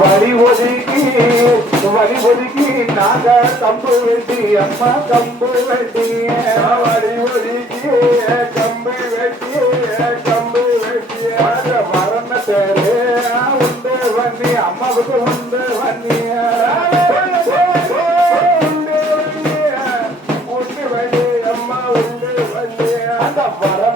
வரி ஒதுக்கி வரி ஒதுக்கி நாங்க கம்பு வெட்டி அம்மா கம்பு வெட்டி. வரி ஒதுக்கி கம்பு வெட்டி கம்பு வெட்டி. மரண தேரு உண்டு வண்டி அம்மாவுக்கு உண்டு வண்டி உண்டு வண்டி அம்மா உண்டு வண்டி அந்த மரண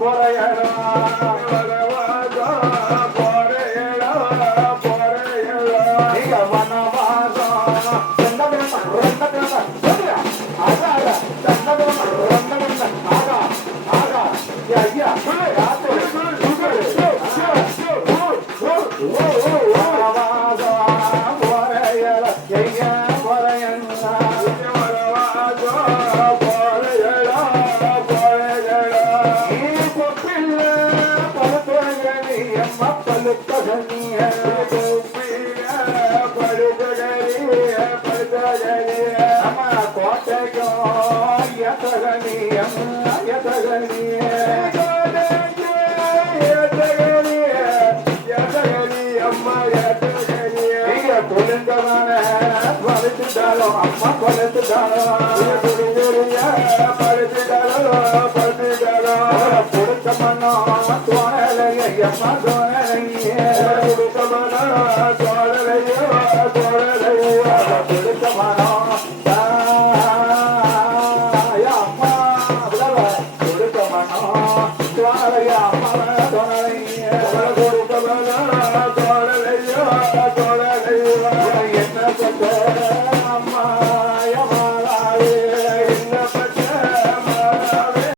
குறையரா படுத்துட்டாலும் படுத்துட்டாலும் படுத்துட்டாலும் கொடுத்த மண்ணோ தோணலைய அம்மா தோண yeah.